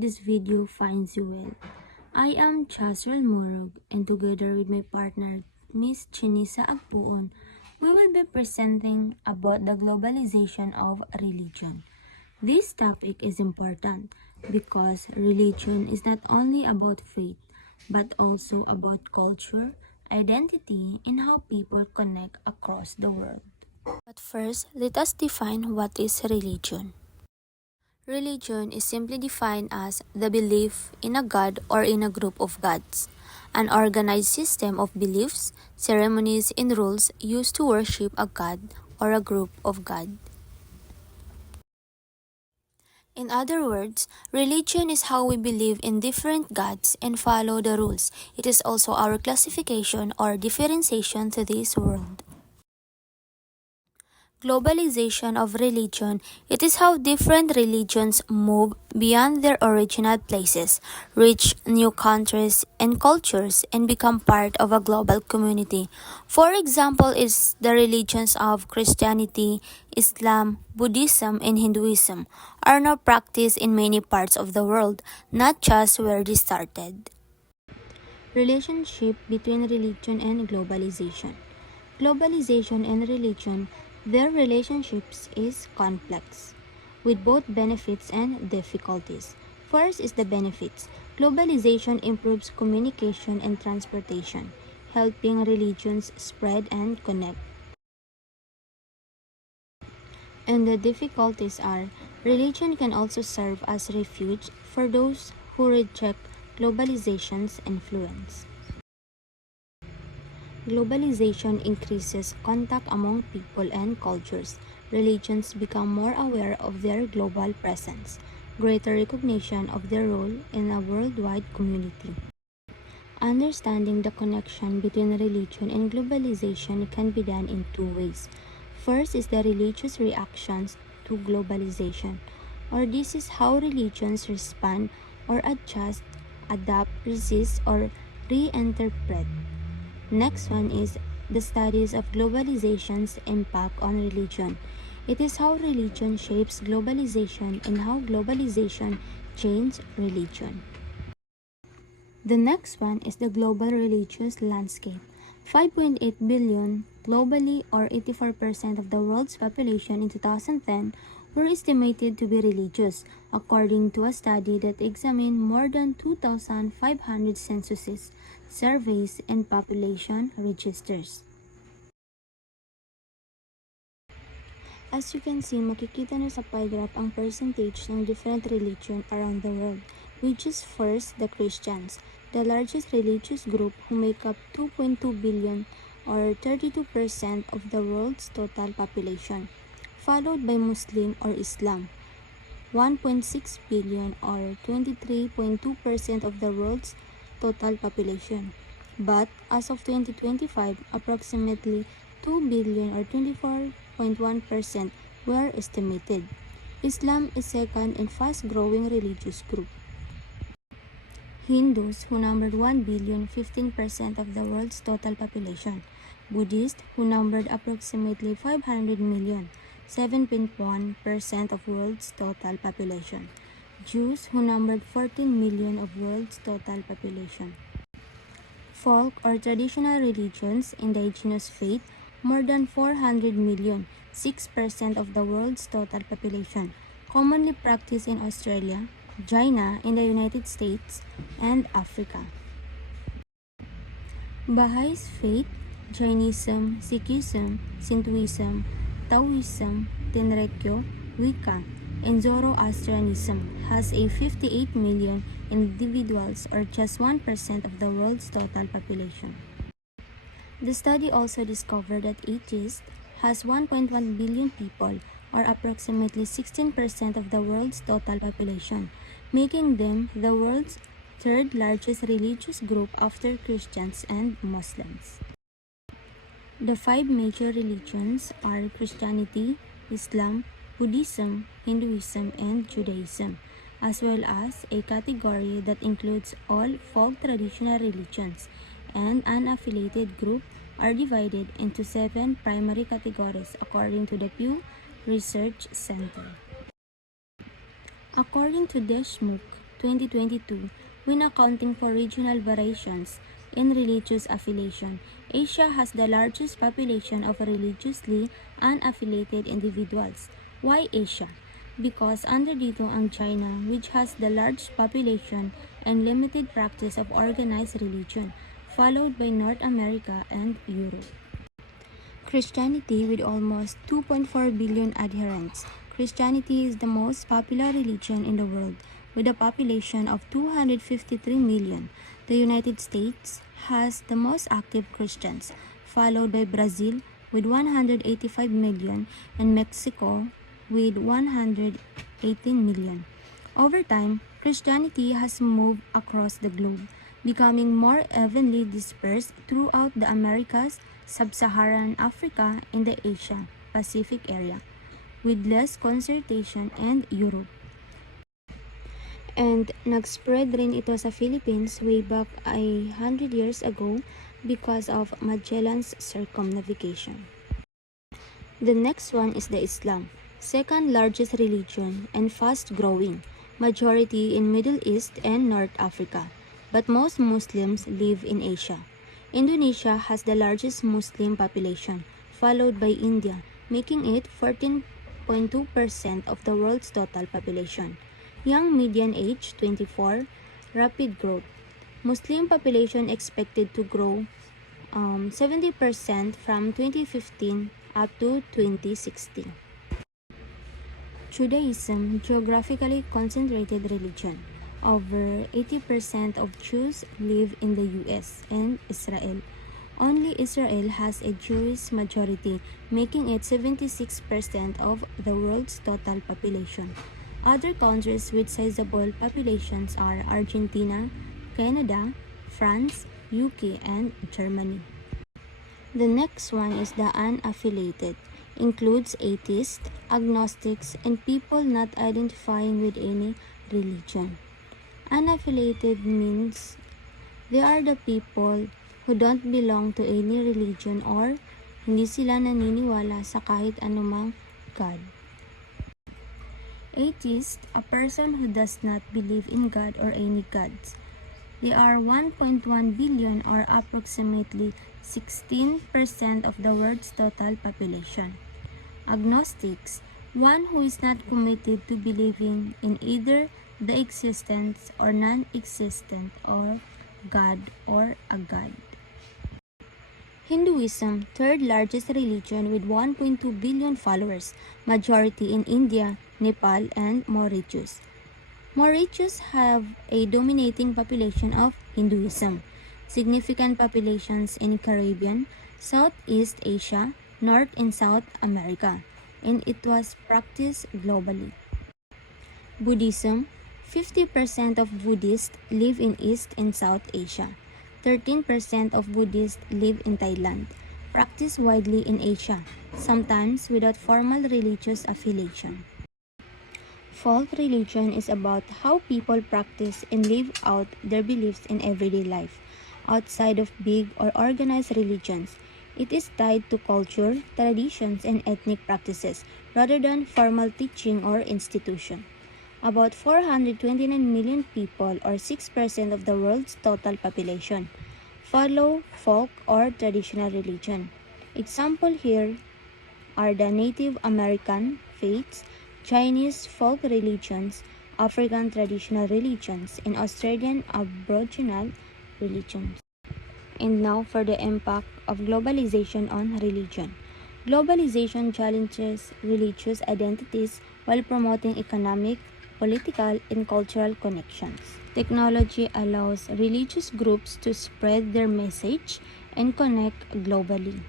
this video finds you well. I am Chasrel Murug, and together with my partner, Miss Chinisa Agpuon, we will be presenting about the globalization of religion. This topic is important because religion is not only about faith, but also about culture, identity, and how people connect across the world. But first, let us define what is religion. Religion is simply defined as the belief in a god or in a group of gods, an organized system of beliefs, ceremonies, and rules used to worship a god or a group of gods. In other words, religion is how we believe in different gods and follow the rules. It is also our classification or differentiation to this world. Globalization of religion. It is how different religions move beyond their original places, reach new countries and cultures, and become part of a global community. For example, is the religions of Christianity, Islam, Buddhism, and Hinduism are now practiced in many parts of the world, not just where they started. Relationship between religion and globalization. Globalization and religion, their relationships is complex, with both benefits and difficulties. First is the benefits. Globalization improves communication and transportation, helping religions spread and connect. And the difficulties are, religion can also serve as refuge for those who reject globalization's influence. Globalization increases contact among people and cultures. Religions become more aware of their global presence, greater recognition of their role in a worldwide community. Understanding the connection between religion and globalization can be done in two ways. First is the religious reactions to globalization, or this is how religions respond or adjust, adapt, resist, or reinterpret. Next one is the studies of globalization's impact on religion. It is how religion shapes globalization and how globalization changes religion. The next one is the global religious landscape. 5.8 billion globally, or 84% of the world's population in 2010, were estimated to be religious, according to a study that examined more than 2,500 censuses, surveys, and population registers. As you can see, makikita nyo sa pie graph ang percentage ng different religion around the world, which is first the Christians, the largest religious group who make up 2.2 billion or 32% of the world's total population, followed by Muslim or Islam, 1.6 billion or 23.2% of the world's total population. But as of 2025, approximately 2 billion or 24.1% were estimated. Islam is second and fast-growing religious group. Hindus, who numbered 1 billion, 15% of the world's total population. Buddhists, who numbered approximately 500 million, 7.1% of world's total population. Jews, who numbered 14 million of world's total population. Folk or traditional religions, indigenous faith, more than 400 million, 6% of the world's total population, commonly practiced in Australia, China, in the United States, and Africa. Baha'is faith, Jainism, Sikhism, Shintoism, Taoism, Tenrikyo, Wicca, and Zoroastrianism has a 58 million individuals, or just 1% of the world's total population. The study also discovered that atheists has 1.1 billion people, or approximately 16% of the world's total population, making them the world's third largest religious group after Christians and Muslims. The five major religions are Christianity, Islam, Buddhism, Hinduism, and Judaism, as well as a category that includes all folk traditional religions, and unaffiliated group are divided into 7 primary categories according to the Pew Research Center. According to Deshmukh, 2022, when accounting for regional variations in religious affiliation, Asia has the largest population of religiously unaffiliated individuals. Why Asia? Because under dito ang China, which has the large population and limited practice of organized religion, followed by North America and Europe. Christianity with almost 2.4 billion adherents. Christianity is the most popular religion in the world with a population of 253 million. The United States has the most active Christians, followed by Brazil with 185 million and Mexico with 118 million. Over time, Christianity has moved across the globe, becoming more evenly dispersed throughout the Americas, Sub-Saharan Africa, and the Asia-Pacific area, with less concentration in Europe. And nag-spread rin ito sa Philippines way back 100 years ago because of Magellan's circumnavigation. The next one is the Islam, second largest religion and fast growing, majority in Middle East and North Africa, but most Muslims live in Asia. Indonesia has the largest Muslim population, followed by India, making it 14.2% of the world's total population. Young median age 24, rapid growth. Muslim population expected to grow 70% from 2015 up to 2060. Judaism, geographically concentrated religion. Over 80% of Jews live in the US and Israel. Only Israel has a Jewish majority, making it 76% of the world's total population. Other countries with sizable populations are Argentina, Canada, France, UK, and Germany. The next one is the unaffiliated. Includes atheists, agnostics, and people not identifying with any religion. Unaffiliated means they are the people who don't belong to any religion or hindi sila naniniwala sa kahit anumang God. Atheist, a person who does not believe in God or any gods. They are 1.1 billion or approximately 16% of the world's total population. Agnostics, one who is not committed to believing in either the existence or non-existent of God or a God. Hinduism, third largest religion with 1.2 billion followers, majority in India, Nepal, and Mauritius. Mauritius have a dominating population of Hinduism, significant populations in Caribbean, Southeast Asia, North and South America, and it was practiced globally. Buddhism, 50% of Buddhists live in East and South Asia. 13% of Buddhists live in Thailand, practiced widely in Asia, sometimes without formal religious affiliation. Folk religion is about how people practice and live out their beliefs in everyday life, outside of big or organized religions. It is tied to culture, traditions, and ethnic practices rather than formal teaching or institution. About 429 million people or 6% of the world's total population follow folk or traditional religion. Example here are the Native American faiths, Chinese folk religions, African traditional religions, and Australian Aboriginal religions. And now for the impact of globalization on religion. Globalization challenges religious identities while promoting economic, political, and cultural connections. Technology allows religious groups to spread their message and connect globally.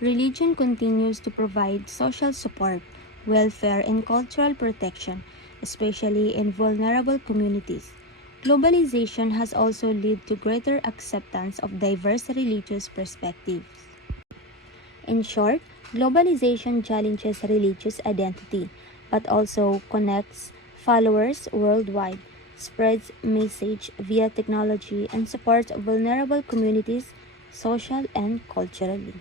Religion continues to provide social support, welfare, and cultural protection, especially in vulnerable communities. Globalization has also led to greater acceptance of diverse religious perspectives. In short, globalization challenges religious identity, but also connects followers worldwide, spreads message via technology, and supports vulnerable communities social and culturally.